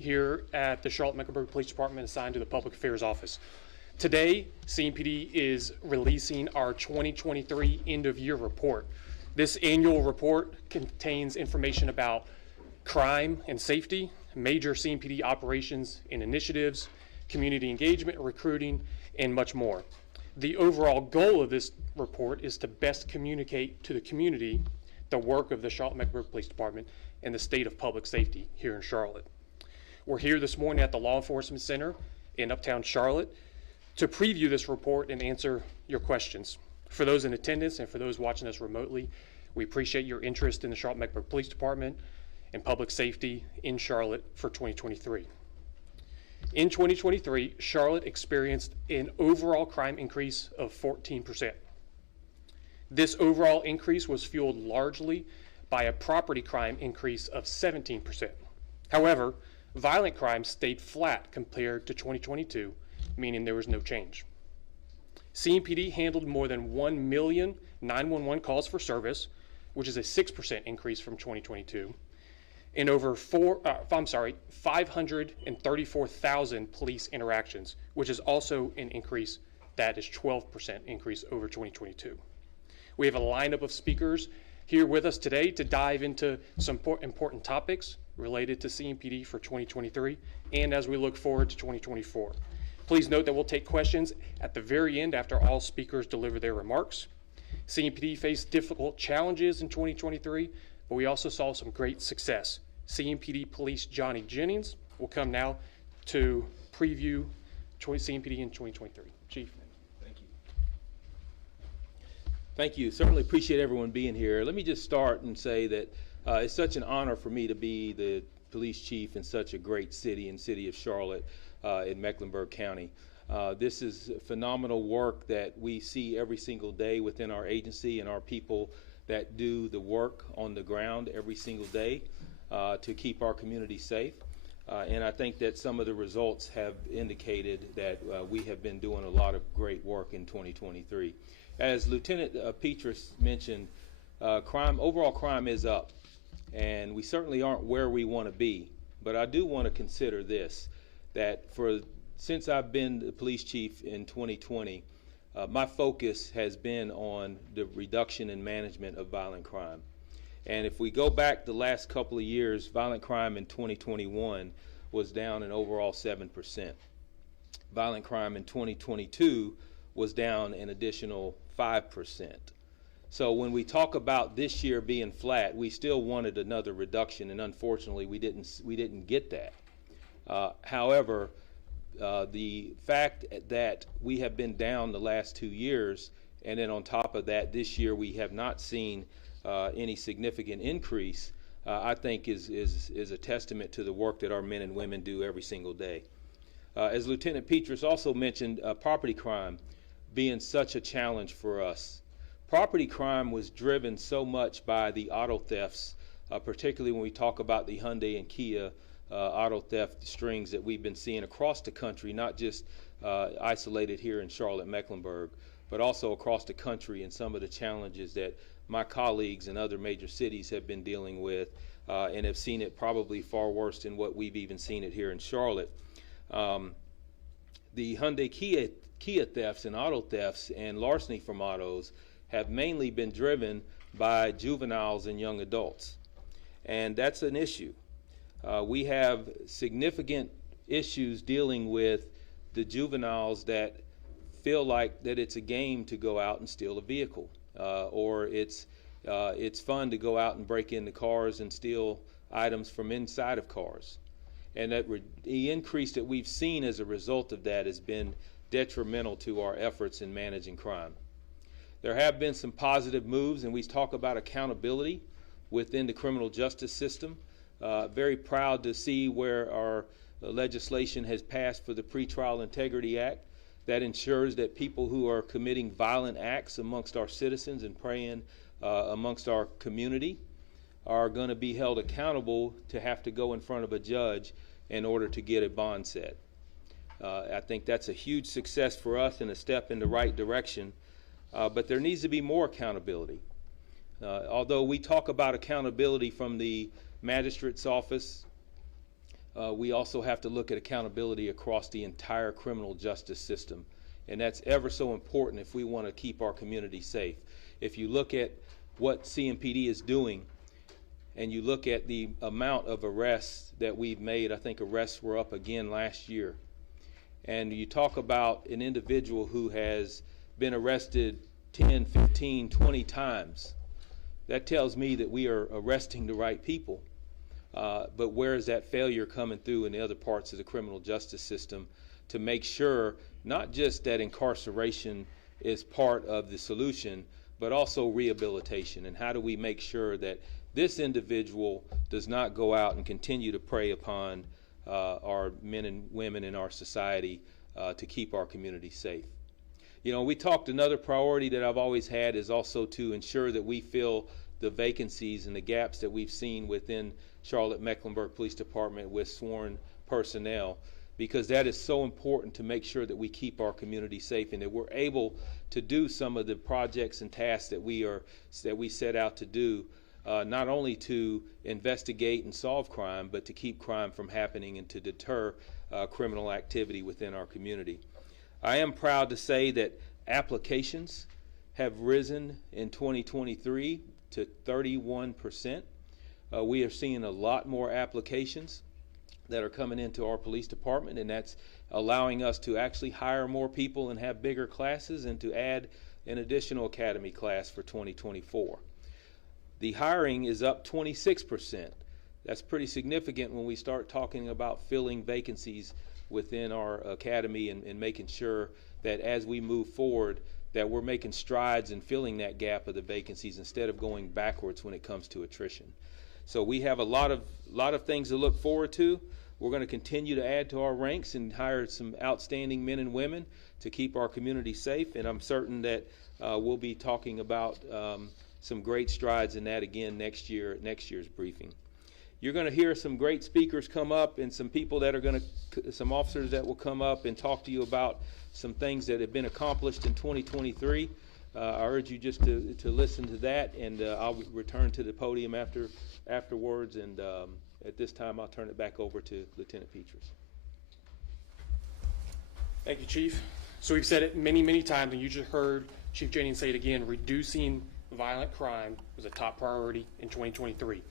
here at the Charlotte-Mecklenburg Police Department assigned to the Public Affairs Office. Today, CMPD is releasing our 2023 end-of-year report. This annual report contains information about crime and safety, major CMPD operations and initiatives, community engagement, recruiting, and much more. The overall goal of this report is to best communicate to the community the work of the Charlotte-Mecklenburg Police Department and the state of public safety here in Charlotte. We're here this morning at the Law Enforcement Center in Uptown Charlotte to preview this report and answer your questions. For those in attendance and for those watching us remotely, we appreciate your interest in the Charlotte-Mecklenburg Police Department and public safety in Charlotte for 2023. In 2023, Charlotte experienced an overall crime increase of 14%. This overall increase was fueled largely by a property crime increase of 17%. However, violent crime stayed flat compared to 2022, meaning there was no change. CMPD handled more than 1 million 911 calls for service, which is a 6% increase from 2022, and over 534,000 police interactions, which is also an increase that is 12% increase over 2022. We have a lineup of speakers here with us today to dive into some important topics related to CMPD for 2023 and as we look forward to 2024. Please note that we'll take questions at the very end after all speakers deliver their remarks. CMPD faced difficult challenges in 2023, but we also saw some great success. CMPD Police Johnny Jennings will come now to preview CMPD in 2023. Chief. Thank you. Certainly appreciate everyone being here. Let me just start and say that it's such an honor for me to be the police chief in such a great city of Charlotte in Mecklenburg County. This is phenomenal work that we see every single day within our agency and our people that do the work on the ground every single day to keep our community safe. And I think that some of the results have indicated that we have been doing a lot of great work in 2023. As Lieutenant Petrus mentioned, overall crime is up, and we certainly aren't where we want to be. But I do want to consider this, that since I've been the police chief in 2020, my focus has been on the reduction and management of violent crime. And if we go back the last couple of years, violent crime in 2021 was down an overall 7%. Violent crime in 2022 was down an additional 5%. So when we talk about this year being flat, we still wanted another reduction, and unfortunately we didn't get that. However, the fact that we have been down the last 2 years, and then on top of that, this year we have not seen any significant increase, I think is a testament to the work that our men and women do every single day. As Lieutenant Petrus also mentioned, property crime being such a challenge for us. Property crime was driven so much by the auto thefts, particularly when we talk about the Hyundai and Kia auto theft strings that we've been seeing across the country, not just isolated here in Charlotte-Mecklenburg, but also across the country, and some of the challenges that my colleagues in other major cities have been dealing with and have seen it probably far worse than what we've even seen it here in Charlotte. The Hyundai Kia thefts and auto thefts and larceny from autos have mainly been driven by juveniles and young adults. And that's an issue. We have significant issues dealing with the juveniles that feel like that it's a game to go out and steal a vehicle, or it's fun to go out and break into cars and steal items from inside of cars. And that the increase that we've seen as a result of that has been detrimental to our efforts in managing crime. There have been some positive moves, and we talk about accountability within the criminal justice system. Very proud to see where our legislation has passed for the Pretrial Integrity Act that ensures that people who are committing violent acts amongst our citizens and preying amongst our community are going to be held accountable to have to go in front of a judge in order to get a bond set. I think that's a huge success for us and a step in the right direction, but there needs to be more accountability. Although we talk about accountability from the magistrate's office, we also have to look at accountability across the entire criminal justice system. And that's ever so important if we want to keep our community safe. If you look at what CMPD is doing, and you look at the amount of arrests that we've made, I think arrests were up again last year. And you talk about an individual who has been arrested 10, 15, 20 times. That tells me that we are arresting the right people. But where is that failure coming through in the other parts of the criminal justice system to make sure not just that incarceration is part of the solution, but also rehabilitation? And how do we make sure that this individual does not go out and continue to prey upon our men and women in our society to keep our community safe? You know, we talked, another priority that I've always had is also to ensure that we fill the vacancies and the gaps that we've seen within Charlotte-Mecklenburg Police Department with sworn personnel, because that is so important to make sure that we keep our community safe and that we're able to do some of the projects and tasks that we set out to do, not only to investigate and solve crime, but to keep crime from happening and to deter criminal activity within our community. I am proud to say that applications have risen in 2023 to 31%. We are seeing a lot more applications that are coming into our police department, and that's allowing us to actually hire more people and have bigger classes and to add an additional academy class for 2024. The hiring is up 26%. That's pretty significant when we start talking about filling vacancies within our academy and making sure that as we move forward that we're making strides in filling that gap of the vacancies instead of going backwards when it comes to attrition. So we have a lot of things to look forward to. We're going to continue to add to our ranks and hire some outstanding men and women to keep our community safe, and I'm certain that we'll be talking about some great strides in that again next year's briefing. You're going to hear some great speakers come up and some people that are some officers that will come up and talk to you about some things that have been accomplished in 2023. I urge you just to listen to that, and I'll return to the podium afterwards, and at this time I'll turn it back over to Lieutenant Petrus. Thank you, Chief. So we've said it many, many times, and you just heard Chief Jennings say it again, reducing violent crime was a top priority in 2023.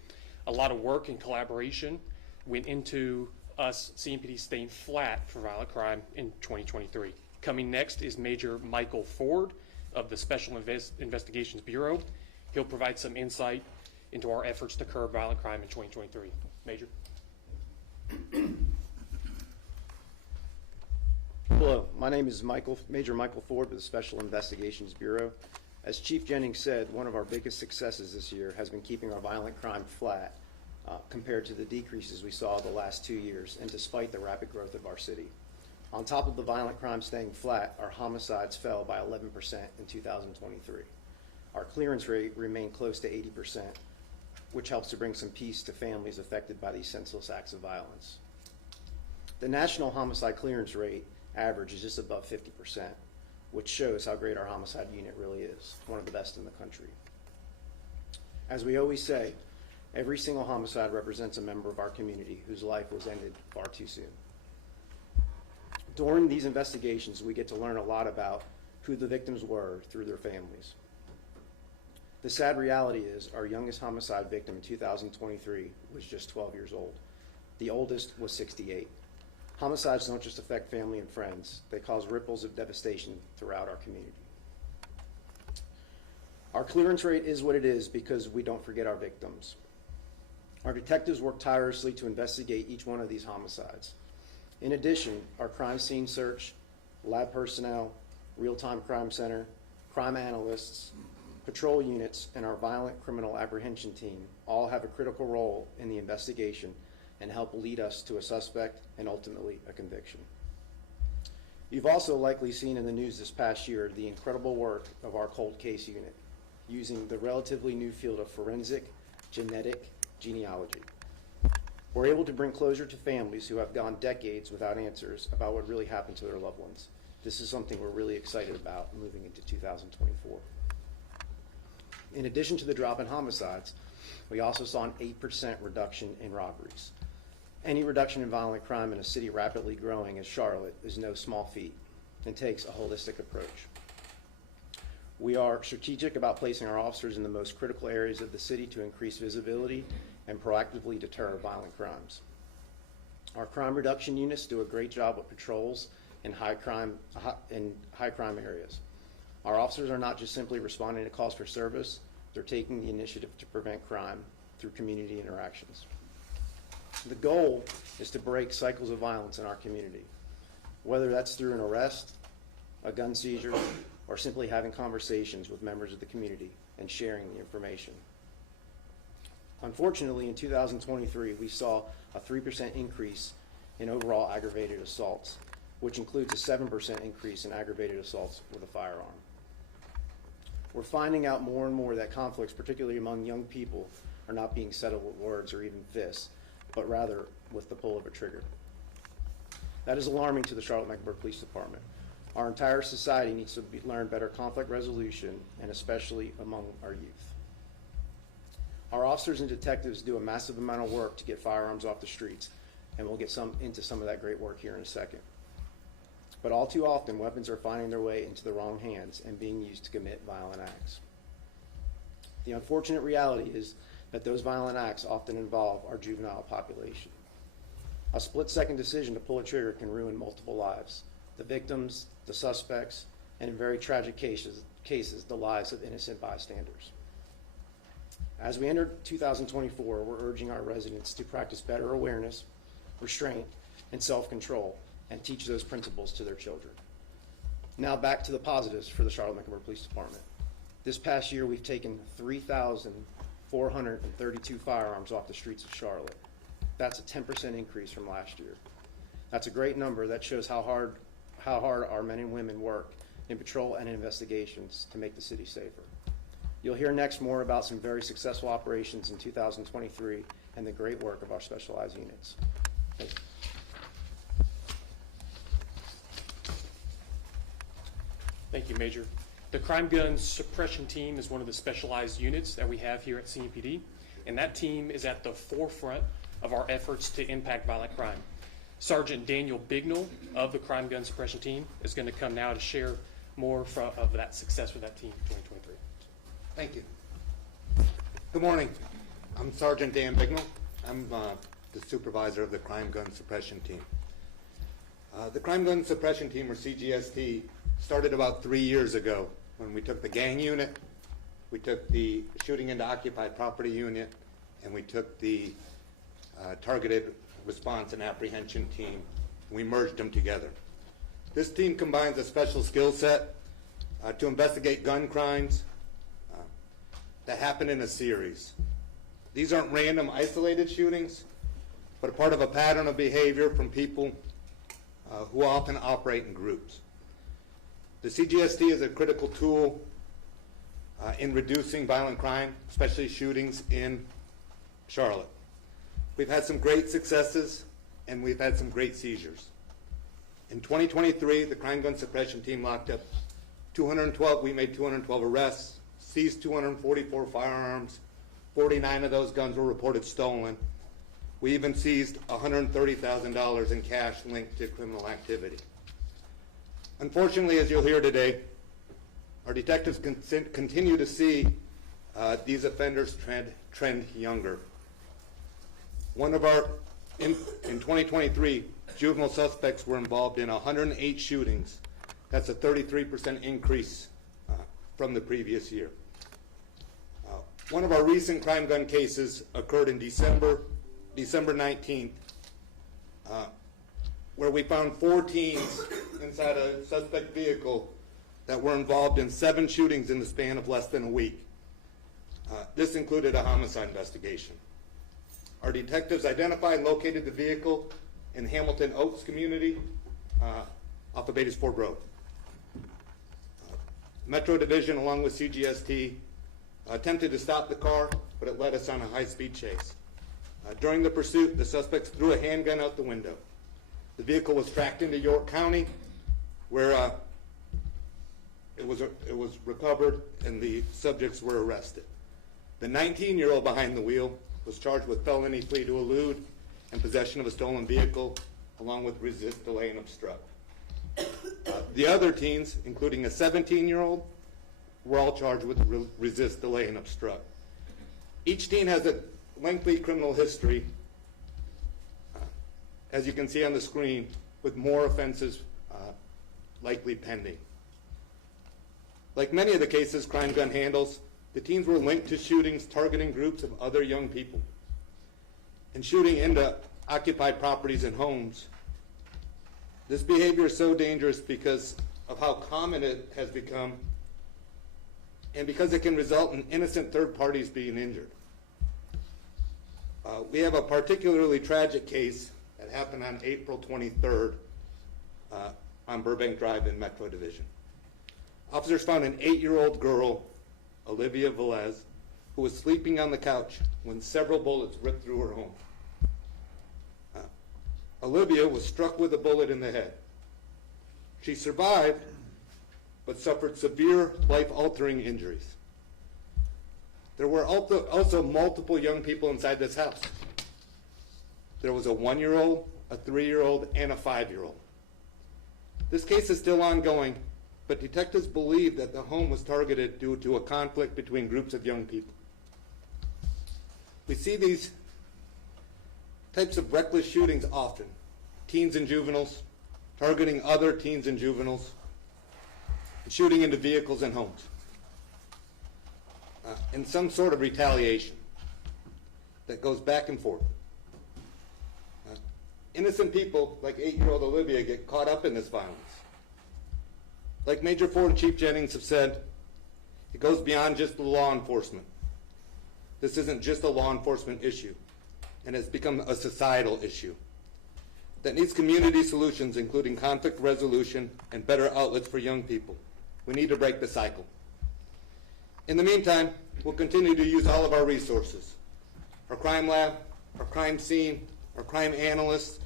A lot of work and collaboration went into us CMPD staying flat for violent crime in 2023. Coming next is Major Michael Ford of the Special Investigations Bureau. He'll provide some insight into our efforts to curb violent crime in 2023. Major. Hello, my name is Major Michael Ford with the Special Investigations Bureau. As Chief Jennings said, one of our biggest successes this year has been keeping our violent crime flat compared to the decreases we saw the last 2 years, and despite the rapid growth of our city. On top of the violent crime staying flat, our homicides fell by 11% in 2023. Our clearance rate remained close to 80%, which helps to bring some peace to families affected by these senseless acts of violence. The national homicide clearance rate average is just above 50%, which shows how great our homicide unit really is, one of the best in the country. As we always say, every single homicide represents a member of our community whose life was ended far too soon. During these investigations, we get to learn a lot about who the victims were through their families. The sad reality is our youngest homicide victim in 2023 was just 12 years old. The oldest was 68. Homicides don't just affect family and friends, they cause ripples of devastation throughout our community. Our clearance rate is what it is because we don't forget our victims. Our detectives work tirelessly to investigate each one of these homicides. In addition, our crime scene search, lab personnel, real-time crime center, crime analysts, patrol units, and our violent criminal apprehension team all have a critical role in the investigation and help lead us to a suspect and ultimately a conviction. You've also likely seen in the news this past year the incredible work of our cold case unit using the relatively new field of forensic genetic genealogy. We're able to bring closure to families who have gone decades without answers about what really happened to their loved ones. This is something we're really excited about moving into 2024. In addition to the drop in homicides, we also saw an 8% reduction in robberies. Any reduction in violent crime in a city rapidly growing as Charlotte is no small feat and takes a holistic approach. We are strategic about placing our officers in the most critical areas of the city to increase visibility and proactively deter violent crimes. Our crime reduction units do a great job with patrols in high crime areas. Our officers are not just simply responding to calls for service, they're taking the initiative to prevent crime through community interactions. The goal is to break cycles of violence in our community, whether that's through an arrest, a gun seizure, or simply having conversations with members of the community and sharing the information. Unfortunately, in 2023, we saw a 3% increase in overall aggravated assaults, which includes a 7% increase in aggravated assaults with a firearm. We're finding out more and more that conflicts, particularly among young people, are not being settled with words or even fists, but rather with the pull of a trigger. That is alarming to the Charlotte-Mecklenburg Police Department. Our entire society needs to learn better conflict resolution, and especially among our youth. Our officers and detectives do a massive amount of work to get firearms off the streets, and we'll get into some of that great work here in a second. But all too often, weapons are finding their way into the wrong hands and being used to commit violent acts. The unfortunate reality is that those violent acts often involve our juvenile population. A split-second decision to pull a trigger can ruin multiple lives: the victims, the suspects, and in very tragic cases, the lives of innocent bystanders. As we enter 2024, we're urging our residents to practice better awareness, restraint, and self-control, and teach those principles to their children. Now back to the positives for the Charlotte-Mecklenburg Police Department. This past year, we've taken 3,432 firearms off the streets of Charlotte. That's a 10% increase from last year. That's a great number that shows how hard our men and women work in patrol and investigations to make the city safer. You'll hear next more about some very successful operations in 2023 and the great work of our specialized units. Thank you. Thank you, Major. The Crime Gun Suppression Team is one of the specialized units that we have here at CMPD, and that team is at the forefront of our efforts to impact violent crime. Sergeant Daniel Bignell of the Crime Gun Suppression Team is going to come now to share more of that success with that team in 2023. Thank you. Good morning. I'm Sergeant Dan Bignell. I'm the supervisor of the Crime Gun Suppression Team. The Crime Gun Suppression Team, or CGST, started about 3 years ago when we took the gang unit, we took the shooting into occupied property unit, and we took the targeted response and apprehension team. We merged them together. This team combines a special skill set to investigate gun crimes that happen in a series. These aren't random isolated shootings, but a part of a pattern of behavior from people who often operate in groups. The CGST is a critical tool in reducing violent crime, especially shootings in Charlotte. We've had some great successes, and we've had some great seizures. In 2023, the Crime Gun Suppression Team locked up 212, we made 212 arrests, seized 244 firearms, 49 of those guns were reported stolen. We even seized $130,000 in cash linked to criminal activity. Unfortunately, as you'll hear today, our detectives continue to see these offenders trend younger. In 2023, juvenile suspects were involved in 108 shootings. That's a 33% increase from the previous year. One of our recent crime gun cases occurred in December 19th, where we found 4 teens inside a suspect vehicle that were involved in 7 shootings in the span of less than a week. This included a homicide investigation. Our detectives identified and located the vehicle in Hamilton Oaks community off of Beatties Ford Road. Metro Division, along with CGST, attempted to stop the car, but it led us on a high-speed chase. During the pursuit, the suspects threw a handgun out the window. The vehicle was tracked into York County, where it was recovered and the subjects were arrested. The 19-year-old behind the wheel was charged with felony plea to elude and possession of a stolen vehicle, along with resist, delay, and obstruct. The other teens, including a 17-year-old, were all charged with resist, delay, and obstruct. Each teen has a lengthy criminal history, as you can see on the screen, with more offenses likely pending. Like many of the cases Crime Gun handles, the teens were linked to shootings targeting groups of other young people and shooting into occupied properties and homes. This behavior is so dangerous because of how common it has become and because it can result in innocent third parties being injured. We have a particularly tragic case that happened on April 23rd on Burbank Drive in Metro Division. Officers found an 8-year-old girl, Olivia Velez, who was sleeping on the couch when several bullets ripped through her home. Olivia was struck with a bullet in the head. She survived, but suffered severe life-altering injuries. There were also multiple young people inside this house. There was a 1-year-old, a 3-year-old, and a 5-year-old. This case is still ongoing, but detectives believe that the home was targeted due to a conflict between groups of young people. We see these types of reckless shootings often. Teens and juveniles, targeting other teens and juveniles, and shooting into vehicles and homes. In some sort of retaliation that goes back and forth. Innocent people like 8-year-old Olivia get caught up in this violence. Like Major Ford and Chief Jennings have said, it goes beyond just the law enforcement. This isn't just a law enforcement issue, and it's become a societal issue that needs community solutions, including conflict resolution and better outlets for young people. We need to break the cycle. In the meantime, we'll continue to use all of our resources, our crime lab, our crime scene, our crime analysts,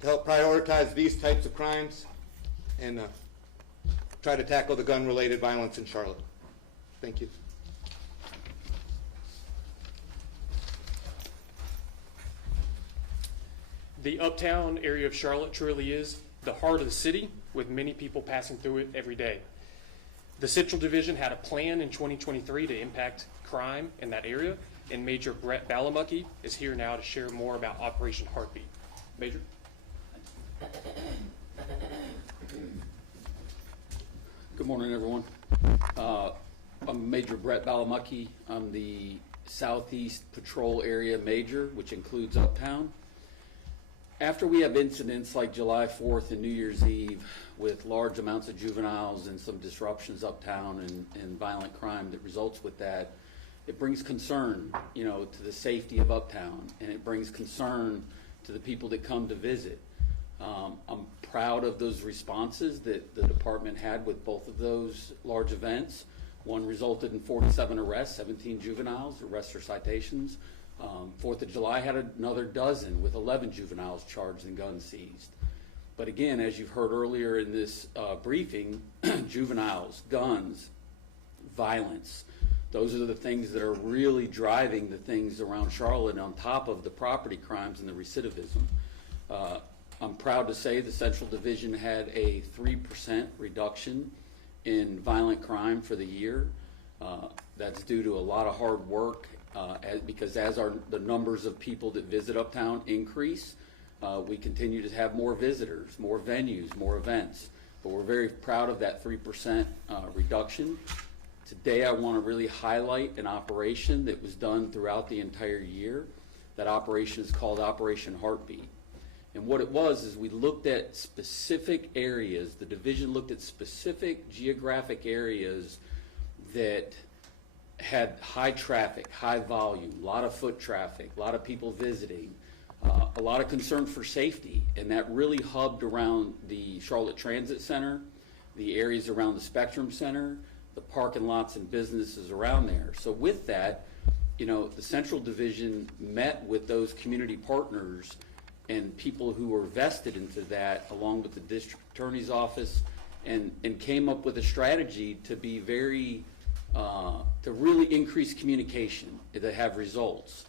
to help prioritize these types of crimes and try to tackle the gun-related violence in Charlotte. Thank you. The uptown area of Charlotte truly is the heart of the city, with many people passing through it every day. The Central Division had a plan in 2023 to impact crime in that area, and Major Brett Balamucky is here now to share more about Operation Heartbeat. Major? Good morning, everyone. I'm Major Brett Balamucky. I'm the Southeast Patrol Area Major, which includes Uptown. After we have incidents like July 4th and New Year's Eve with large amounts of juveniles and some disruptions uptown and violent crime that results with that, it brings concern, to the safety of Uptown, and it brings concern to the people that come to visit. I'm proud of those responses that the department had with both of those large events. One resulted in 47 arrests, 17 juveniles, arrests or citations. 4th of July had another dozen with 11 juveniles charged and guns seized. But again, as you've heard earlier in this briefing, juveniles, guns, violence, those are the things that are really driving the things around Charlotte on top of the property crimes and the recidivism. I'm proud to say the Central Division had a 3% reduction in violent crime for the year. That's due to a lot of hard work because as the numbers of people that visit Uptown increase, we continue to have more visitors, more venues, more events. But we're very proud of that 3% reduction. Today I want to really highlight an operation that was done throughout the entire year. That operation is called Operation Heartbeat. And what it was is we looked at specific areas, the division looked at specific geographic areas that had high traffic, high volume, a lot of foot traffic, a lot of people visiting, a lot of concern for safety, and that really hubbed around the Charlotte Transit Center, the areas around the Spectrum Center, the parking lots and businesses around there. So with that, the Central Division met with those community partners and people who were vested into that, along with the district attorney's office, and came up with a strategy to be to really increase communication, to have results.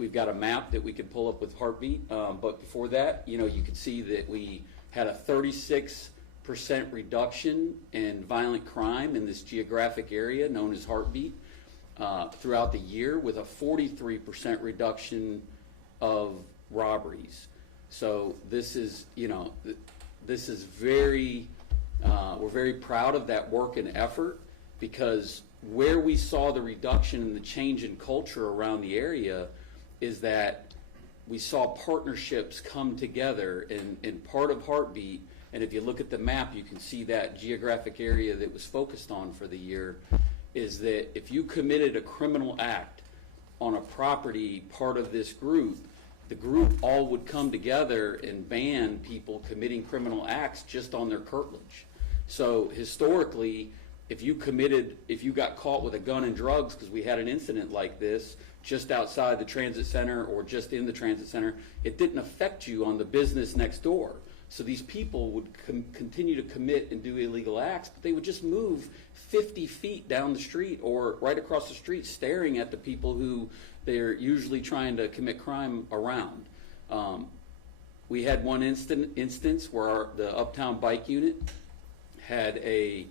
we've got a map that we can pull up with Heartbeat. But before that, you can see that we had a 36% reduction in violent crime in this geographic area known as Heartbeat throughout the year, with a 43% reduction of robberies. So this is, this is very, we're very proud of that work and effort, because where we saw the reduction and the change in culture around the area is that we saw partnerships come together in part of Heartbeat. And if you look at the map, you can see that geographic area that was focused on for the year is that if you committed a criminal act on a property part of this group, the group all would come together and ban people committing criminal acts just on their curtilage. So historically, if you got caught with a gun and drugs, because we had an incident like this just outside the transit center or just in the transit center, it didn't affect you on the business next door. So these people would continue to commit and do illegal acts, but they would just move 50 feet down the street or right across the street, staring at the people who they're usually trying to commit crime around. We had one instance where the Uptown Bike Unit had a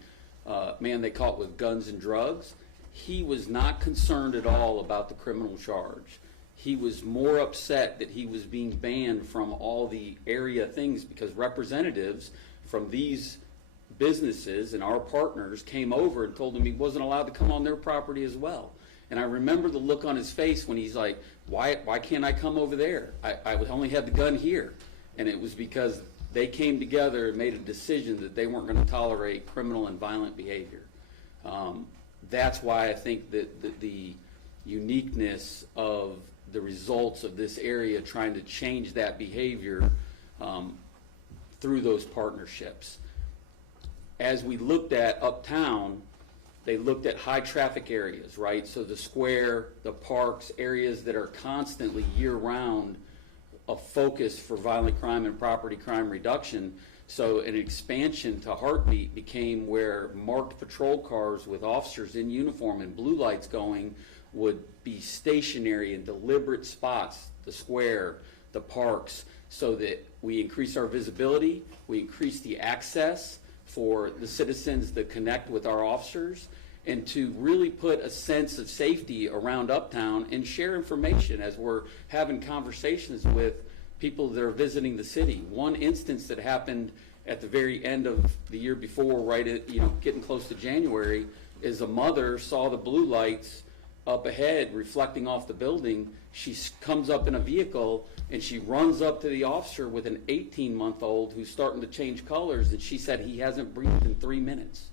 man they caught with guns and drugs. He was not concerned at all about the criminal charge. He was more upset that he was being banned from all the area things because representatives from these businesses and our partners came over and told him he wasn't allowed to come on their property as well. And I remember the look on his face when he's like, why can't I come over there? I only had the gun here. And it was because they came together and made a decision that they weren't going to tolerate criminal and violent behavior. That's why I think that the uniqueness of the results of this area trying to change that behavior through those partnerships. As we looked at Uptown, they looked at high traffic areas, right? So the square, the parks, areas that are constantly year-round a focus for violent crime and property crime reduction. So an expansion to Heartbeat became where marked patrol cars with officers in uniform and blue lights going would be stationary in deliberate spots, the square, the parks, so that we increase our visibility, we increase the access for the citizens to connect with our officers, and to really put a sense of safety around Uptown and share information as we're having conversations with people that are visiting the city. One instance that happened at the very end of the year before, right at, getting close to January, is a mother saw the blue lights up ahead reflecting off the building. She comes up in a vehicle and she runs up to the officer with an 18-month-old who's starting to change colors, and she said he hasn't breathed in 3 minutes.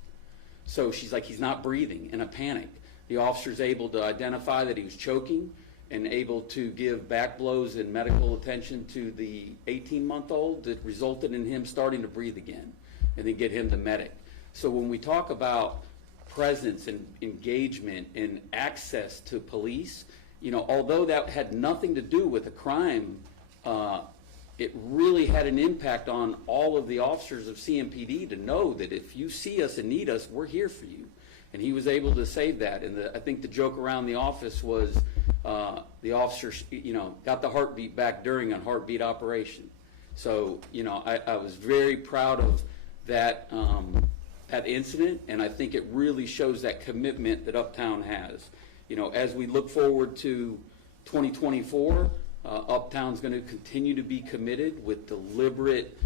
So she's like, he's not breathing, in a panic. The officer's able to identify that he was choking and able to give back blows and medical attention to the 18-month-old that resulted in him starting to breathe again, and then get him to medic. So when we talk about presence and engagement and access to police, although that had nothing to do with the crime, it really had an impact on all of the officers of CMPD to know that if you see us and need us, we're here for you. And he was able to save that. And I think the joke around the office was the officer, got the heartbeat back during a heartbeat operation. So, I was very proud of that, that incident, and I think it really shows that commitment that Uptown has. As we look forward to 2024, Uptown's going to continue to be committed with deliberate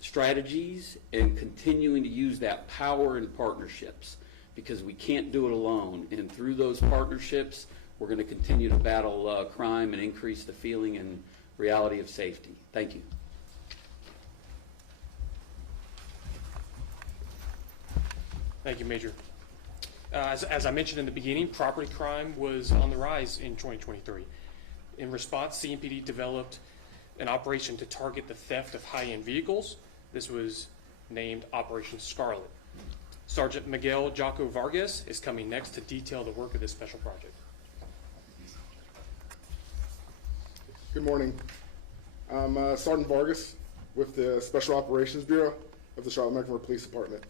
strategies and continuing to use that power in partnerships, because we can't do it alone. And through those partnerships, we're going to continue to battle crime and increase the feeling and reality of safety. Thank you. Thank you, Major. As I mentioned in the beginning, property crime was on the rise in 2023. In response, CMPD developed an operation to target the theft of high-end vehicles. This was named Operation Scarlet. Sergeant Miguel Jaco Vargas is coming next to detail the work of this special project. Good morning. I'm Sergeant Vargas with the Special Operations Bureau of the Charlotte-Mecklenburg Police Department.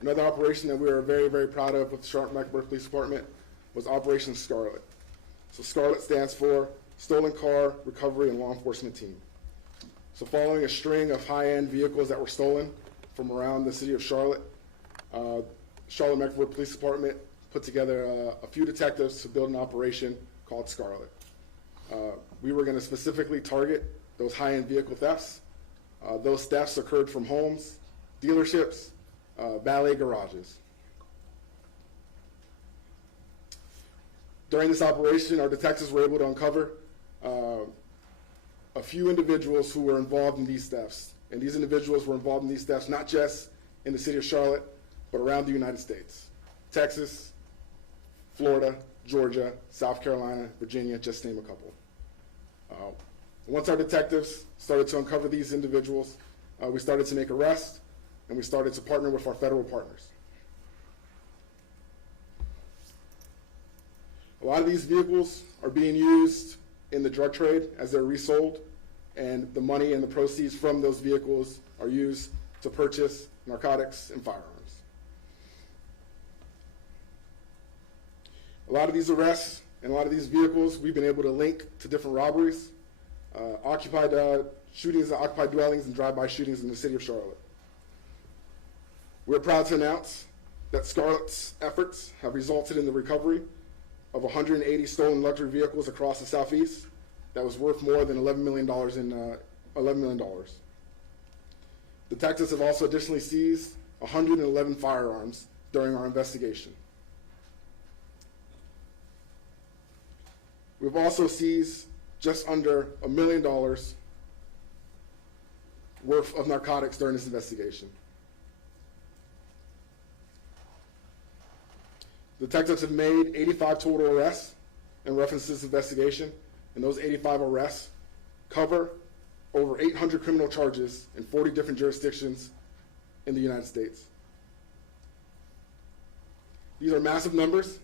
Another operation that we are very, very proud of with the Charlotte-Mecklenburg Police Department was Operation Scarlet. So SCARLET stands for Stolen Car Recovery and Law Enforcement Team. So following a string of high-end vehicles that were stolen from around the city of Charlotte, Charlotte-Mecklenburg Police Department put together a few detectives to build an operation called SCARLET. We were going to specifically target those high-end vehicle thefts. Those thefts occurred from homes, dealerships, valet garages. During this operation, our detectives were able to uncover a few individuals who were involved in these thefts. And these individuals were involved in these thefts not just in the city of Charlotte, but around the United States. Texas, Florida, Georgia, South Carolina, Virginia, just to name a couple. Once our detectives started to uncover these individuals, we started to make arrests, and we started to partner with our federal partners. A lot of these vehicles are being used in the drug trade as they're resold, and the money and the proceeds from those vehicles are used to purchase narcotics and firearms. A lot of these arrests and a lot of these vehicles we've been able to link to different robberies, occupied shootings and occupied dwellings and drive-by shootings in the city of Charlotte. We're proud to announce that SCARLET's efforts have resulted in the recovery of 180 stolen luxury vehicles across the Southeast that was worth more than $11 million $11 million. Detectives have also additionally seized 111 firearms during our investigation. We've also seized just under $1 million worth of narcotics during this investigation. Detectives have made 85 total arrests in reference to this investigation, and those 85 arrests cover over 800 criminal charges in 40 different jurisdictions in the United States. These are massive numbers,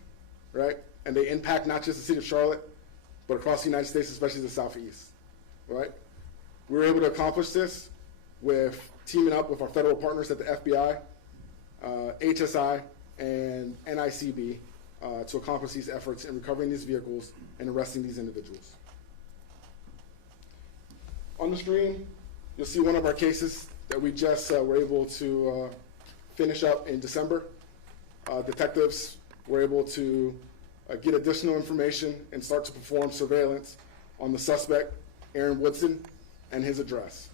right? And they impact not just the city of Charlotte, but across the United States, especially the Southeast, right? We were able to accomplish this with teaming up with our federal partners at the FBI, HSI, and NICB to accomplish these efforts in recovering these vehicles and arresting these individuals. On the screen, you'll see one of our cases that we just were able to finish up in December. Detectives were able to get additional information and start to perform surveillance on the suspect, Aaron Woodson, and his address.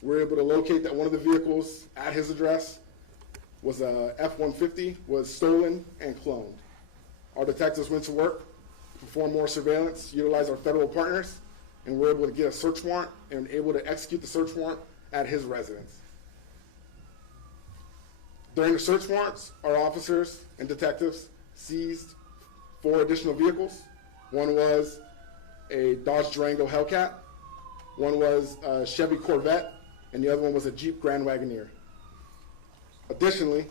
We were able to locate that one of the vehicles at his address was a F-150, was stolen and cloned. Our detectives went to work, performed more surveillance, utilized our federal partners, and were able to get a search warrant and able to execute the search warrant at his residence. During the search warrants, our officers and detectives seized 4 additional vehicles. One was a Dodge Durango Hellcat, one was a Chevy Corvette, and the other one was a Jeep Grand Wagoneer. Additionally,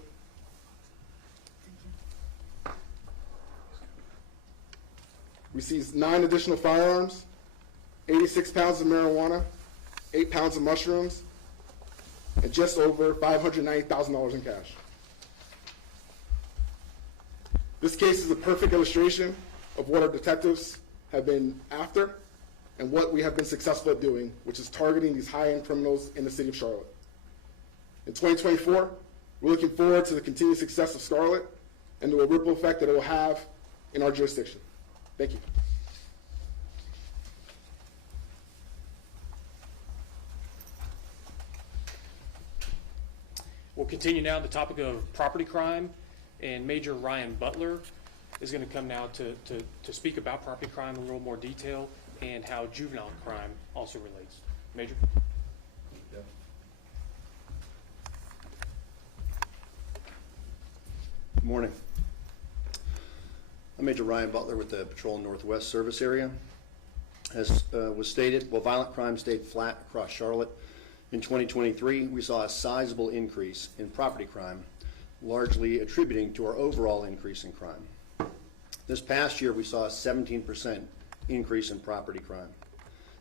we seized 9 additional firearms, 86 pounds of marijuana, 8 pounds of mushrooms, and just over $590,000 in cash. This case is a perfect illustration of what our detectives have been after and what we have been successful at doing, which is targeting these high-end criminals in the city of Charlotte. In 2024, we're looking forward to the continued success of SCARLET and the ripple effect that it will have in our jurisdiction. Thank you. We'll continue now the topic of property crime, and Major Ryan Butler is going to come now to speak about property crime in a little more detail and how juvenile crime also relates. Major? Good morning. I'm Major Ryan Butler with the Patrol Northwest Service Area. As was stated, while violent crime stayed flat across Charlotte, in 2023 we saw a sizable increase in property crime, largely attributing to our overall increase in crime. This past year we saw a 17% increase in property crime.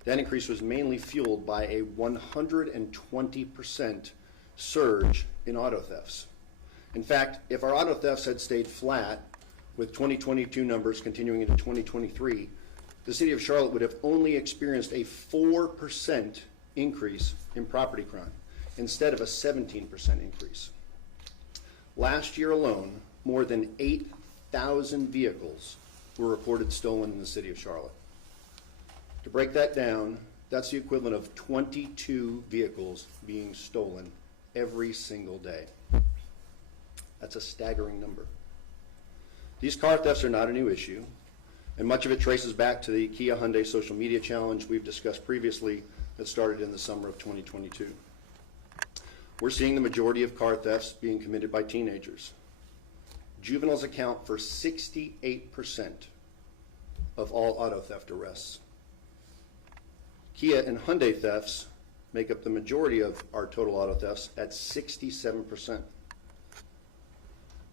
That increase was mainly fueled by a 120% surge in auto thefts. In fact, if our auto thefts had stayed flat, with 2022 numbers continuing into 2023, the city of Charlotte would have only experienced a 4% increase in property crime instead of a 17% increase. Last year alone, more than 8,000 vehicles were reported stolen in the city of Charlotte. To break that down, that's the equivalent of 22 vehicles being stolen every single day. That's a staggering number. These car thefts are not a new issue, and much of it traces back to the Kia Hyundai social media challenge we've discussed previously that started in the summer of 2022. We're seeing the majority of car thefts being committed by teenagers. Juveniles account for 68% of all auto theft arrests. Kia and Hyundai thefts make up the majority of our total auto thefts at 67%.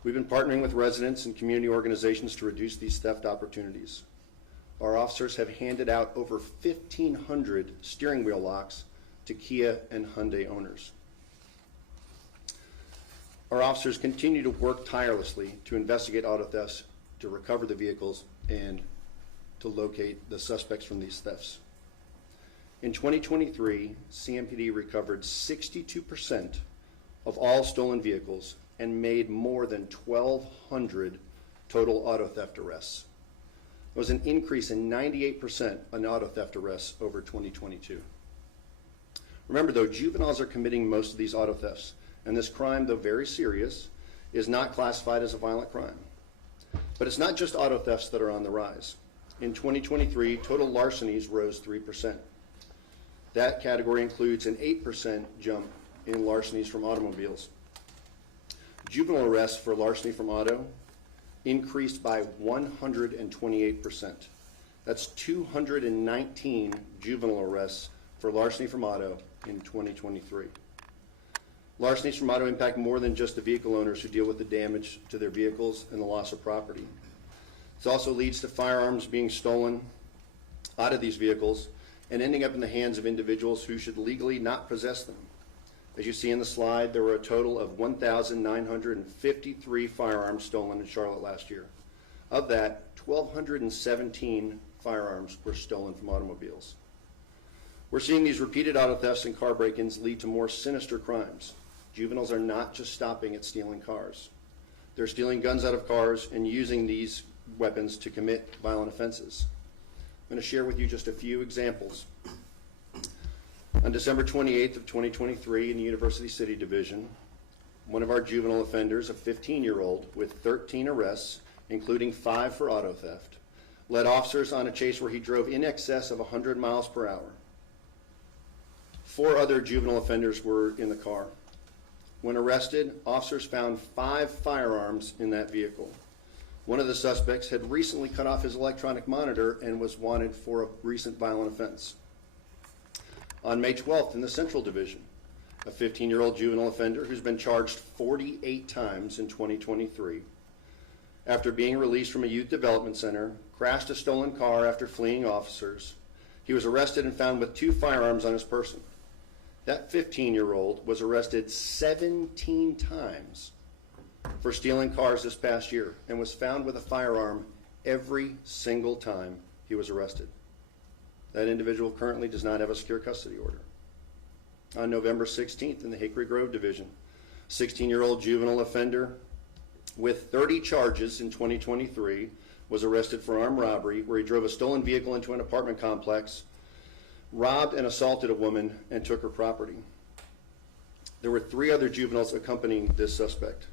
We've been partnering with residents and community organizations to reduce these theft opportunities. Our officers have handed out over 1,500 steering wheel locks to Kia and Hyundai owners. Our officers continue to work tirelessly to investigate auto thefts, to recover the vehicles, and to locate the suspects from these thefts. In 2023, CMPD recovered 62% of all stolen vehicles and made more than 1,200 total auto theft arrests. It was an increase in 98% on auto theft arrests over 2022. Remember though, juveniles are committing most of these auto thefts, and this crime, though very serious, is not classified as a violent crime. But it's not just auto thefts that are on the rise. In 2023, total larcenies rose 3%. That category includes an 8% jump in larcenies from automobiles. Juvenile arrests for larceny from auto increased by 128%. That's 219 juvenile arrests for larceny from auto in 2023. Larcenies from auto impact more than just the vehicle owners who deal with the damage to their vehicles and the loss of property. It also leads to firearms being stolen out of these vehicles and ending up in the hands of individuals who should legally not possess them. As you see in the slide, there were a total of 1,953 firearms stolen in Charlotte last year. Of that, 1,217 firearms were stolen from automobiles. We're seeing these repeated auto thefts and car break-ins lead to more sinister crimes. Juveniles are not just stopping at stealing cars. They're stealing guns out of cars and using these weapons to commit violent offenses. I'm going to share with you just a few examples. On December 28th of 2023 in the University City Division, one of our juvenile offenders, a 15-year-old with 13 arrests, including 5 for auto theft, led officers on a chase where he drove in excess of 100 miles per hour. 4 other juvenile offenders were in the car. When arrested, officers found 5 firearms in that vehicle. One of the suspects had recently cut off his electronic monitor and was wanted for a recent violent offense. On May 12th in the Central Division, a 15-year-old juvenile offender who's been charged 48 times in 2023, after being released from a youth development center, crashed a stolen car after fleeing officers. He was arrested and found with 2 firearms on his person. That 15-year-old was arrested 17 times for stealing cars this past year and was found with a firearm every single time he was arrested. That individual currently does not have a secure custody order. On November 16th in the Hickory Grove Division, 16-year-old juvenile offender with 30 charges in 2023 was arrested for armed robbery where he drove a stolen vehicle into an apartment complex, robbed and assaulted a woman, and took her property. There were 3 other juveniles accompanying this suspect.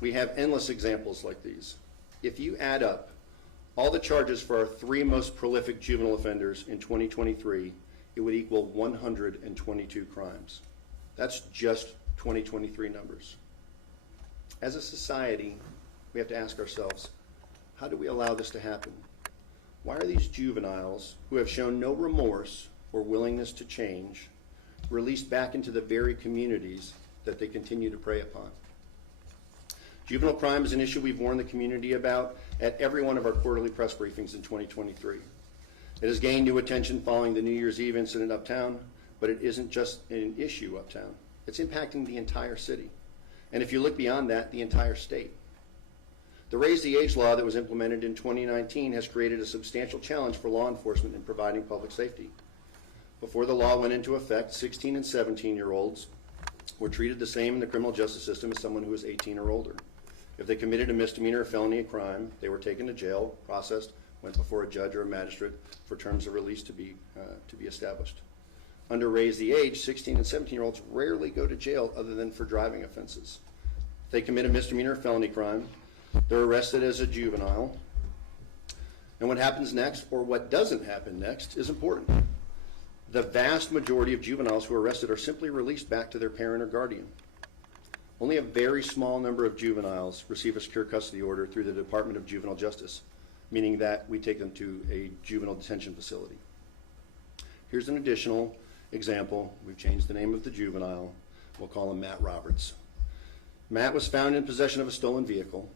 We have endless examples like these. If you add up all the charges for our 3 most prolific juvenile offenders in 2023, it would equal 122 crimes. That's just 2023 numbers. As a society, we have to ask ourselves, how do we allow this to happen? Why are these juveniles, who have shown no remorse or willingness to change, released back into the very communities that they continue to prey upon? Juvenile crime is an issue we've warned the community about at every one of our quarterly press briefings in 2023. It has gained new attention following the New Year's Eve incident uptown, but it isn't just an issue uptown. It's impacting the entire city. And if you look beyond that, the entire state. The Raise the Age law that was implemented in 2019 has created a substantial challenge for law enforcement in providing public safety. Before the law went into effect, 16 and 17-year-olds were treated the same in the criminal justice system as someone who was 18 or older. If they committed a misdemeanor or felony crime, they were taken to jail, processed, went before a judge or a magistrate for terms of release to be established. Under Raise the Age, 16 and 17-year-olds rarely go to jail other than for driving offenses. If they commit a misdemeanor or felony crime, they're arrested as a juvenile. And what happens next, or what doesn't happen next, is important. The vast majority of juveniles who are arrested are simply released back to their parent or guardian. Only a very small number of juveniles receive a secure custody order through the Department of Juvenile Justice, meaning that we take them to a juvenile detention facility. Here's an additional example. We've changed the name of the juvenile. We'll call him Matt Roberts. Matt was found in possession of a stolen vehicle.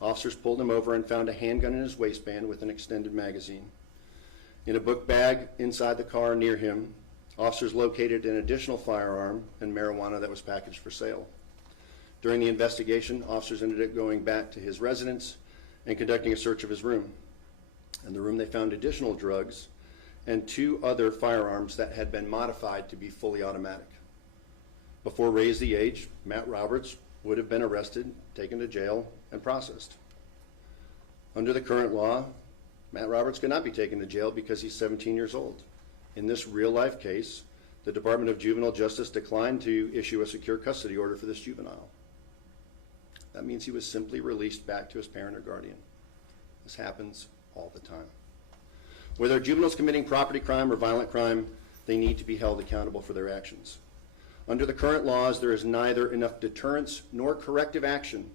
Officers pulled him over and found a handgun in his waistband with an extended magazine. In a book bag inside the car near him, officers located an additional firearm and marijuana that was packaged for sale. During the investigation, officers ended up going back to his residence and conducting a search of his room. In the room, they found additional drugs and 2 other firearms that had been modified to be fully automatic. Before Raise the Age, Matt Roberts would have been arrested, taken to jail, and processed. Under the current law, Matt Roberts could not be taken to jail because he's 17 years old. In this real-life case, the Department of Juvenile Justice declined to issue a secure custody order for this juvenile. That means he was simply released back to his parent or guardian. This happens all the time. Whether juveniles committing property crime or violent crime, they need to be held accountable for their actions. Under the current laws, there is neither enough deterrence nor corrective action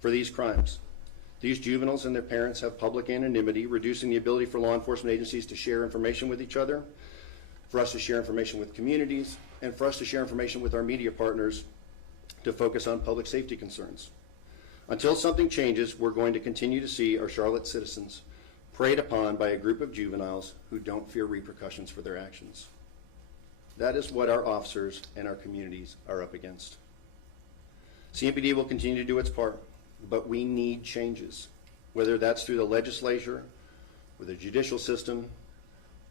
for these crimes. These juveniles and their parents have public anonymity, reducing the ability for law enforcement agencies to share information with each other, for us to share information with communities, and for us to share information with our media partners to focus on public safety concerns. Until something changes, we're going to continue to see our Charlotte citizens preyed upon by a group of juveniles who don't fear repercussions for their actions. That is what our officers and our communities are up against. CMPD will continue to do its part, but we need changes, whether that's through the legislature, or the judicial system,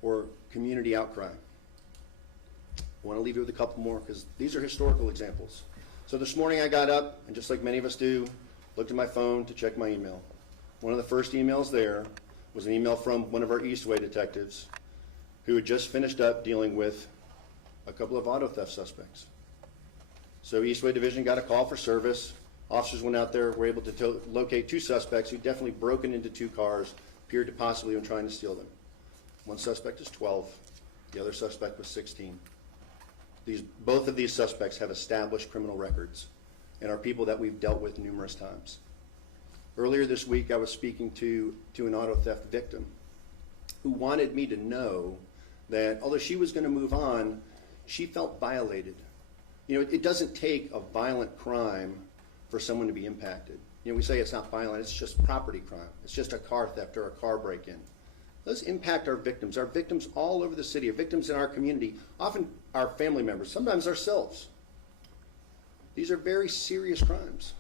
or community outcry. I want to leave you with a couple more because these are historical examples. So this morning I got up, and just like many of us do, looked at my phone to check my email. One of the first emails there was an email from one of our Eastway detectives who had just finished up dealing with a couple of auto theft suspects. So Eastway Division got a call for service. Officers went out there, were able to locate 2 suspects who'd definitely broken into 2 cars, appeared to possibly have been trying to steal them. One suspect is 12, the other suspect was 16. Both of these suspects have established criminal records and are people that we've dealt with numerous times. Earlier this week, I was speaking to an auto theft victim who wanted me to know that although she was going to move on, she felt violated. You know, it doesn't take a violent crime for someone to be impacted. You know, we say it's not violent, it's just property crime. It's just a car theft or a car break-in. Those impact our victims all over the city, our victims in our community, often our family members, sometimes ourselves. These are very serious crimes.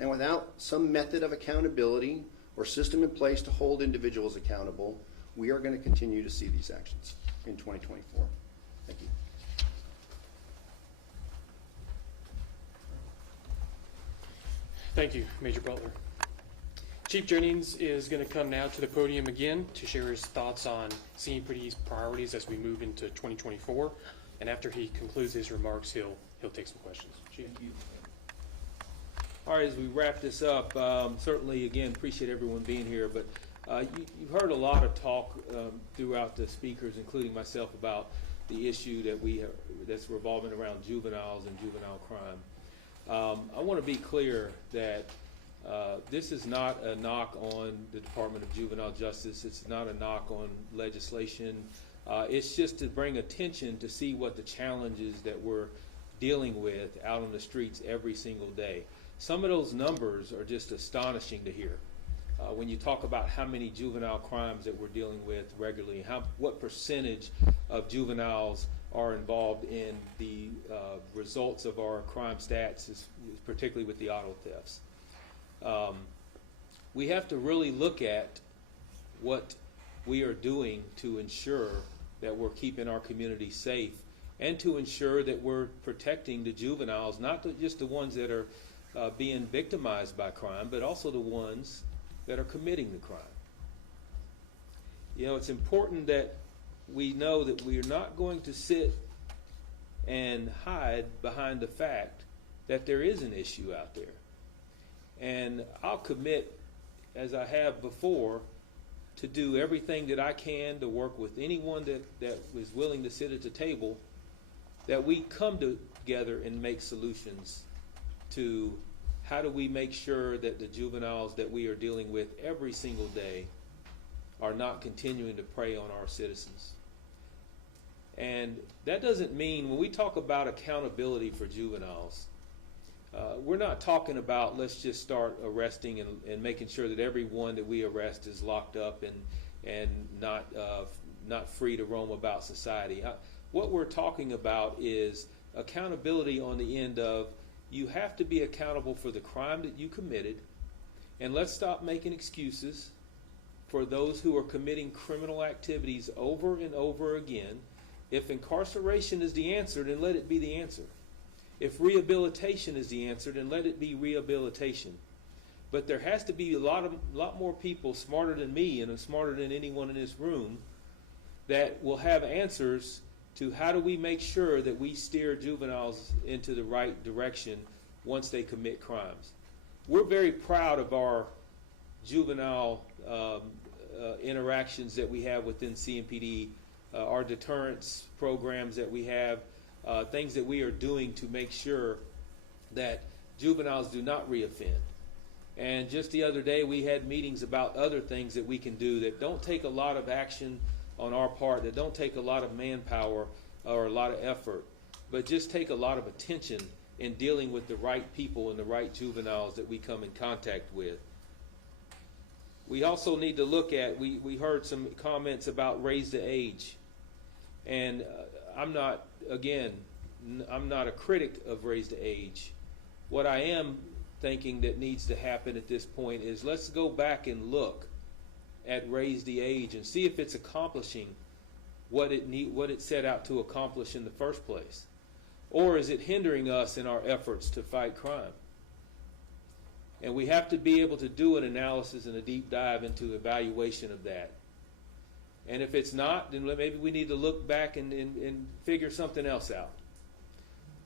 And without some method of accountability or system in place to hold individuals accountable, we are going to continue to see these actions in 2024. Thank you. Thank you, Major Butler. Chief Jennings is going to come now to the podium again to share his thoughts on CMPD's priorities as we move into 2024. And after he concludes his remarks, he'll take some questions. Chief. Thank you. All right, as we wrap this up, certainly, again, appreciate everyone being here, but you've heard a lot of talk throughout the speakers, including myself, about the issue that's revolving around juveniles and juvenile crime. I want to be clear that this is not a knock on the Department of Juvenile Justice. It's not a knock on legislation. It's just to bring attention to see what the challenges that we're dealing with out on the streets every single day. Some of those numbers are just astonishing to hear. When you talk about how many juvenile crimes that we're dealing with regularly, what percentage of juveniles are involved in the results of our crime stats, particularly with the auto thefts. we have to really look at what we are doing to ensure that we're keeping our community safe and to ensure that we're protecting the juveniles, not just the ones that are being victimized by crime, but also the ones that are committing the crime. You know, it's important that we know that we are not going to sit and hide behind the fact that there is an issue out there. And I'll commit, as I have before, to do everything that I can to work with anyone that is willing to sit at the table, that we come together and make solutions to how do we make sure that the juveniles that we are dealing with every single day are not continuing to prey on our citizens. And that doesn't mean, when we talk about accountability for juveniles, we're not talking about let's just start arresting and making sure that everyone that we arrest is locked up and not free to roam about society. What we're talking about is accountability on the end of, you have to be accountable for the crime that you committed, and let's stop making excuses for those who are committing criminal activities over and over again. If incarceration is the answer, then let it be the answer. If rehabilitation is the answer, then let it be rehabilitation. But there has to be a lot more people smarter than me and smarter than anyone in this room that will have answers to how do we make sure that we steer juveniles into the right direction once they commit crimes. We're very proud of our juvenile interactions that we have within CMPD, our deterrence programs that we have, things that we are doing to make sure that juveniles do not reoffend. And just the other day we had meetings about other things that we can do that don't take a lot of action on our part, that don't take a lot of manpower or a lot of effort, but just take a lot of attention in dealing with the right people and the right juveniles that we come in contact with. We also need to look at, we heard some comments about raise the age. And I'm not a critic of raise the age. What I am thinking that needs to happen at this point is let's go back and look at raise the age and see if it's accomplishing what it set out to accomplish in the first place. Or is it hindering us in our efforts to fight crime? And we have to be able to do an analysis and a deep dive into evaluation of that. And if it's not, then maybe we need to look back and figure something else out.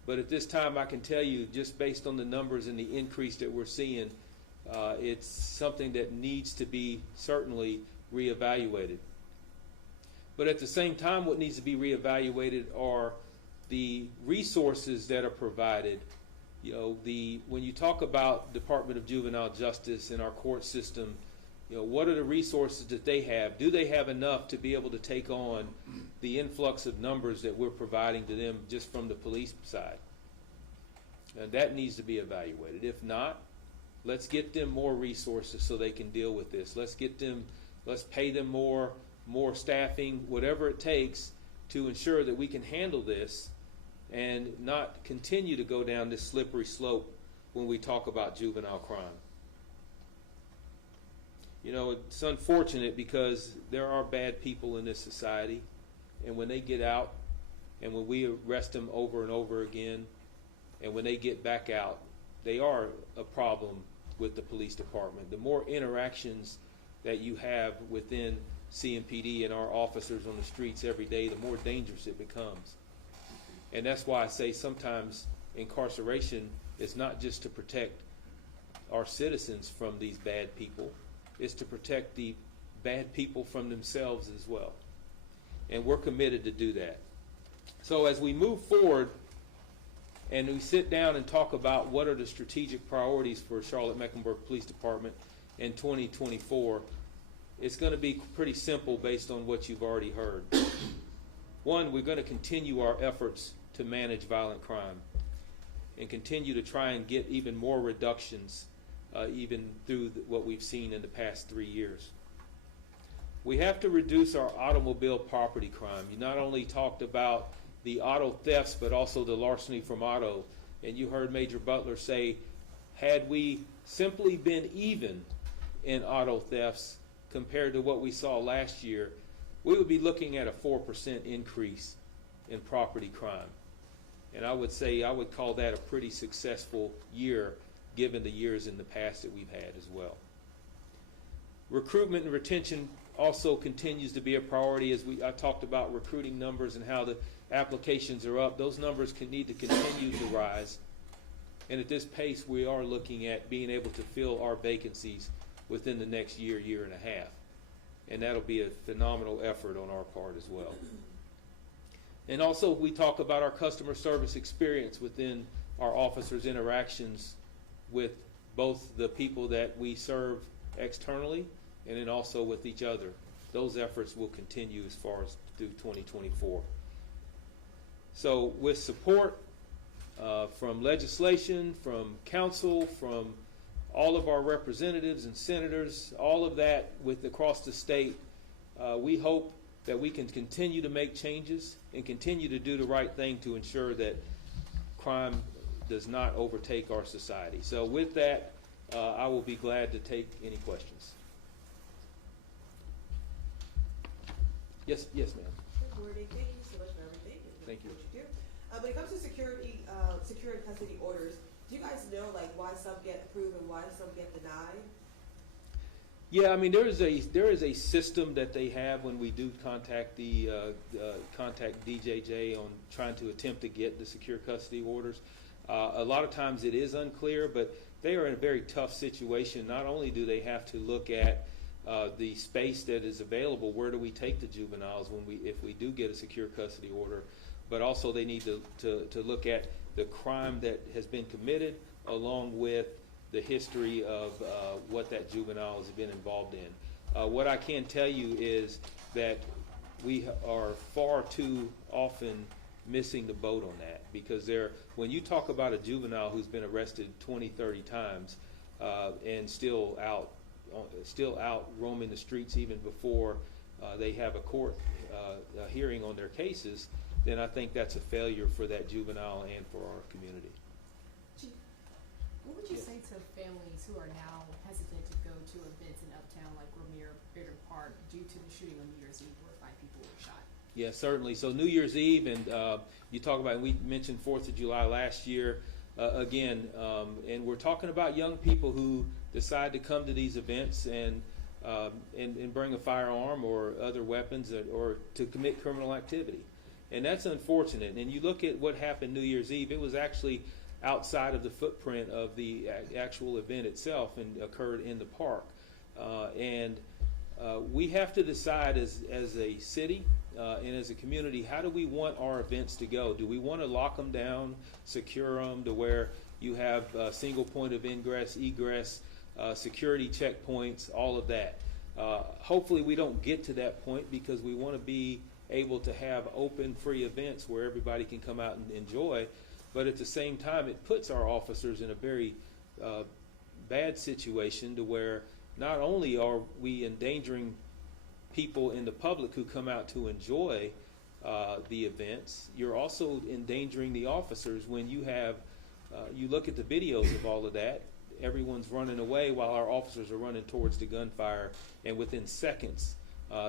But at this time, I can tell you, just based on the numbers and the increase that we're seeing, it's something that needs to be certainly reevaluated. But at the same time, what needs to be reevaluated are the resources that are provided. You know, when you talk about Department of Juvenile Justice and our court system, you know, what are the resources that they have? Do they have enough to be able to take on the influx of numbers that we're providing to them just from the police side? And that needs to be evaluated. If not, let's get them more resources so they can deal with this. Let's pay them more staffing, whatever it takes to ensure that we can handle this and not continue to go down this slippery slope when we talk about juvenile crime. You know, it's unfortunate because there are bad people in this society, and when they get out and when we arrest them over and over again, and when they get back out, they are a problem with the police department. The more interactions that you have within CMPD and our officers on the streets every day, the more dangerous it becomes. And that's why I say sometimes incarceration is not just to protect our citizens from these bad people, it's to protect the bad people from themselves as well. And we're committed to do that. So as we move forward and we sit down and talk about what are the strategic priorities for Charlotte-Mecklenburg Police Department in 2024, it's going to be pretty simple based on what you've already heard. One, we're going to continue our efforts to manage violent crime and continue to try and get even more reductions even through what we've seen in the past 3 years. We have to reduce our automobile property crime. You not only talked about the auto thefts, but also the larceny from auto. And you heard Major Butler say, had we simply been even in auto thefts compared to what we saw last year, we would be looking at a 4% increase in property crime. And I would say, I would call that a pretty successful year, given the years in the past that we've had as well. Recruitment and retention also continues to be a priority. As I talked about recruiting numbers and how the applications are up, those numbers need to continue to rise. And at this pace, we are looking at being able to fill our vacancies within the next year, year and a half. And that'll be a phenomenal effort on our part as well. And also, we talk about our customer service experience within our officers' interactions with both the people that we serve externally and then also with each other. Those efforts will continue as far as through 2024. So with support from legislation, from council, from all of our representatives and senators, all of that across the state, we hope that we can continue to make changes and continue to do the right thing to ensure that crime does not overtake our society. So with that, I will be glad to take any questions. Yes, ma'am. Good morning. Thank you so much for everything. Thank you. What you do. When it comes to secure and custody orders, do you guys know why some get approved and why some get denied? Yeah, I mean there is a system that they have when we do contact contact DJJ on trying to attempt to get the secure custody orders. A lot of times it is unclear, but they are in a very tough situation. Not only do they have to look at the space that is available, where do we take the juveniles if we do get a secure custody order, but also they need to look at the crime that has been committed along with the history of what that juvenile has been involved in. What I can tell you is that we are far too often missing the boat on that, because when you talk about a juvenile who's been arrested 20, 30 times and still out roaming the streets even before they have a court hearing on their cases, then I think that's a failure for that juvenile and for our community. What would you say to families who are now hesitant to go to events in Uptown like Ramir Bitter Park due to the shooting on New Year's Eve where 5 people were shot? Yeah, certainly. So New Year's Eve, and you talk about, we mentioned 4th of July last year, again, and we're talking about young people who decide to come to these events and bring a firearm or other weapons or to commit criminal activity. And that's unfortunate. And you look at what happened New Year's Eve, it was actually outside of the footprint of the actual event itself and occurred in the park. And we have to decide as a city and as a community, how do we want our events to go? Do we want to lock them down, secure them to where you have a single point of ingress, egress, security checkpoints, all of that? Hopefully we don't get to that point, because we want to be able to have open, free events where everybody can come out and enjoy. But at the same time, it puts our officers in a very bad situation to where not only are we endangering people in the public who come out to enjoy the events, you're also endangering the officers when you have, you look at the videos of all of that, everyone's running away while our officers are running towards the gunfire, and within seconds,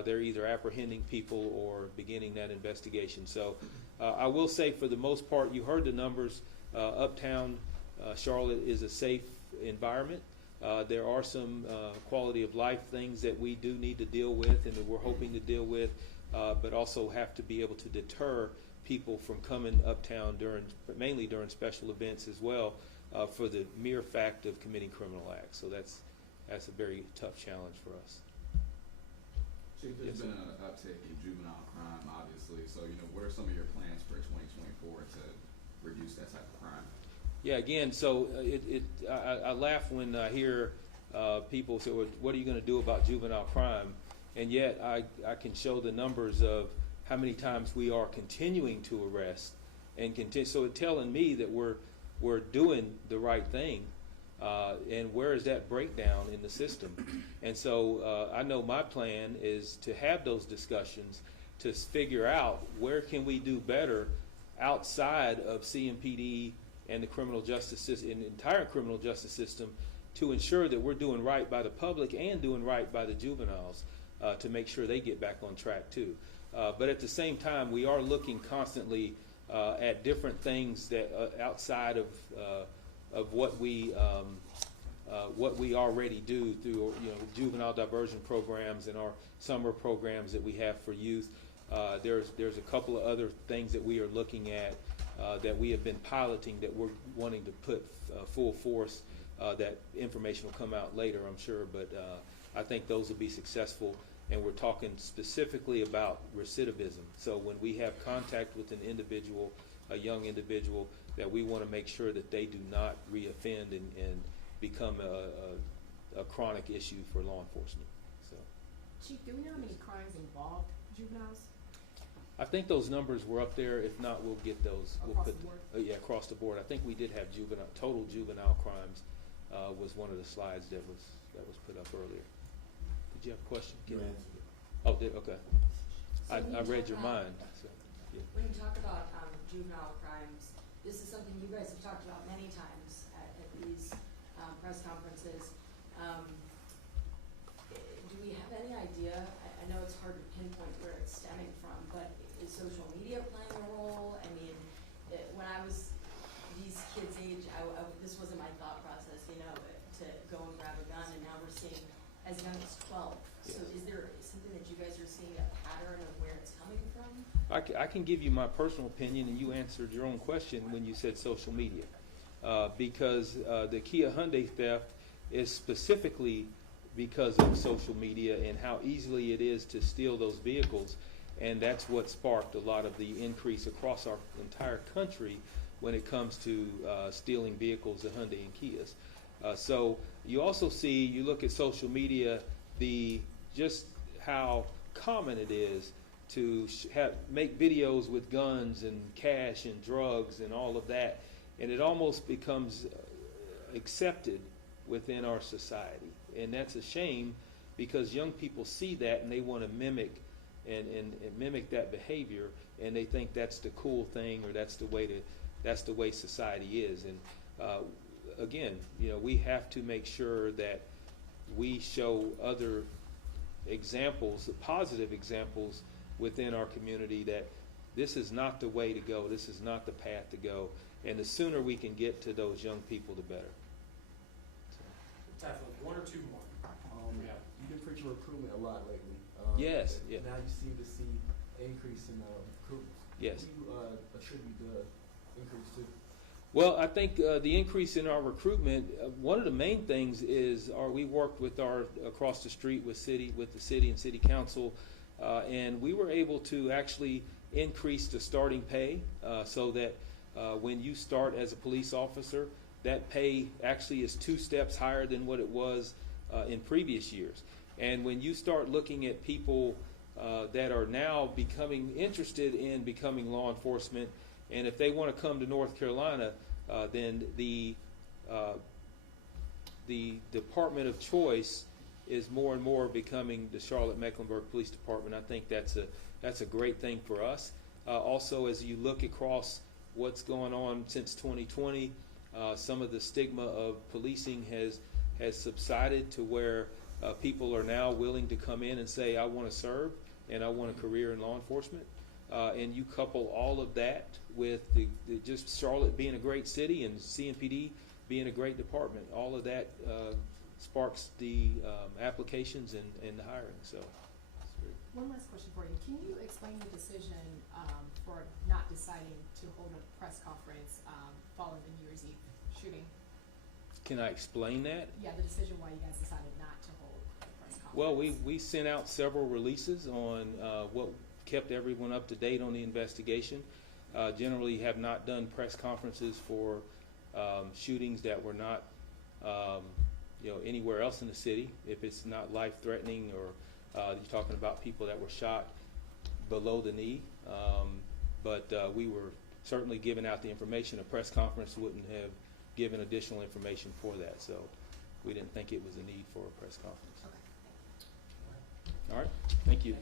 they're either apprehending people or beginning that investigation. So I will say, for the most part, you heard the numbers. Uptown Charlotte is a safe environment. There are some quality of life things that we do need to deal with and that we're hoping to deal with, but also have to be able to deter people from coming uptown mainly during special events as well, for the mere fact of committing criminal acts. So that's a very tough challenge for us. Chief, there's been an uptick in juvenile crime, obviously. So, what are some of your plans for 2024 to reduce that type of crime? Yeah, again, so I laugh when I hear people say, well, what are you going to do about juvenile crime? And yet I can show the numbers of how many times we are continuing to arrest and continue. So it's telling me that we're doing the right thing. And where is that breakdown in the system? And so I know my plan is to have those discussions to figure out where can we do better outside of CMPD and the criminal justice system, in the entire criminal justice system, to ensure that we're doing right by the public and doing right by the juveniles to make sure they get back on track too. But at the same time, we are looking constantly at different things that outside of what we already do through juvenile diversion programs and our summer programs that we have for youth. There's a couple of other things that we are looking at that we have been piloting that we're wanting to put full force. That information will come out later, I'm sure, but I think those will be successful. And we're talking specifically about recidivism. So when we have contact with an individual, a young individual, that we want to make sure that they do not reoffend and become a chronic issue for law enforcement. So, Chief, do we know how many crimes involved juveniles? I think those numbers were up there. If not, we'll get those. Across the board? Yeah, across the board. I think we did have total juvenile crimes was one of the slides that was put up earlier. Did you have a question? Oh, okay. I read your mind. So, yeah. When you talk about juvenile crimes, this is something you guys have talked about many times at these press conferences. Do we have any idea? I know it's hard to pinpoint where it's stemming from, but is social media playing a role? I mean, when I was these kids' age, this wasn't my thought process, to go and grab a gun, and now we're seeing as young as 12. Yes. So is there something that you guys are seeing a pattern of where it's coming from? I can give you my personal opinion, and you answered your own question when you said social media. Because the Kia Hyundai theft is specifically because of social media and how easily it is to steal those vehicles. And that's what sparked a lot of the increase across our entire country when it comes to stealing vehicles, the Hyundai and Kias. So you also see, you look at social media, just how common it is to make videos with guns and cash and drugs and all of that, and it almost becomes accepted within our society. And that's a shame, because young people see that and they want to mimic and mimic that behavior, and they think that's the cool thing, or that's the way society is. And again, we have to make sure that we show other examples, positive examples within our community, that this is not the way to go, this is not the path to go, and the sooner we can get to those young people, the better. Time for one or two more. Yeah. You've been preaching recruitment a lot lately. Yes, yeah. Now you seem to see an increase in recruitment. Yes. What do you attribute the increase to? Well, I think the increase in our recruitment, one of the main things is we worked with across the street with the city and city council, and we were able to actually increase the starting pay so that when you start as a police officer, that pay actually is 2 steps higher than what it was in previous years. And when you start looking at people that are now becoming interested in becoming law enforcement, and if they want to come to North Carolina, then the department of choice is more and more becoming the Charlotte-Mecklenburg Police Department. I think that's a great thing for us. Also, as you look across what's going on since 2020, some of the stigma of policing has subsided to where people are now willing to come in and say, I want to serve and I want a career in law enforcement. And you couple all of that with just Charlotte being a great city and CMPD being a great department. All of that sparks the applications and the hiring. So, one last question for you. Can you explain the decision for not deciding to hold a press conference following the New Year's Eve shooting? Can I explain that? Yeah, the decision why you guys decided not to hold a press conference. Well, we sent out several releases on what kept everyone up to date on the investigation. Generally have not done press conferences for shootings that were not anywhere else in the city. If it's not life-threatening, or you're talking about people that were shot below the knee. But we were certainly giving out the information. A press conference wouldn't have given additional information for that. So we didn't think it was a need for a press conference. Okay. All right. Thank you.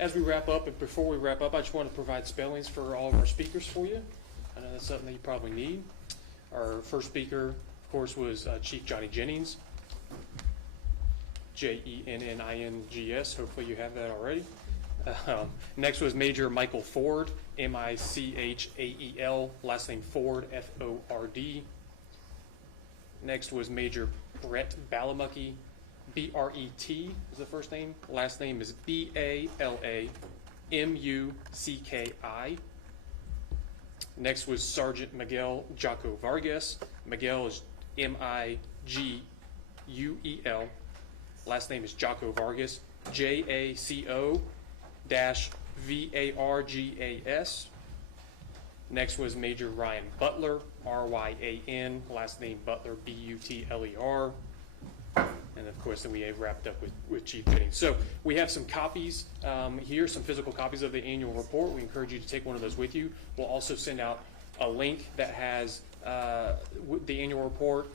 As we wrap up, and before we wrap up, I just want to provide spellings for all of our speakers for you. I know that's something that you probably need. Our first speaker, of course, was Chief Johnny Jennings, Jennings. Hopefully you have that already. Next was Major Michael Ford, Michael, last name Ford, Ford. Next was Major Brett Balamucki, Bret is the first name. Last name is Balamucki. Next was Sergeant Miguel Jaco Vargas. Miguel is Miguel. Last name is Jaco Vargas, Jaco-Vargas. Next was Major Ryan Butler, Ryan, last name Butler, Butler. And of course, then we have wrapped up with Chief Jennings. So we have some copies here, some physical copies of the annual report. We encourage you to take one of those with you. We'll also send out a link that has the annual report.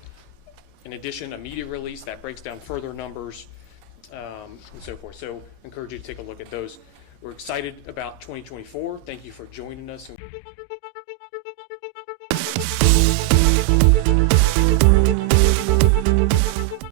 In addition, a media release that breaks down further numbers and so forth. So I encourage you to take a look at those. We're excited about 2024. Thank you for joining us.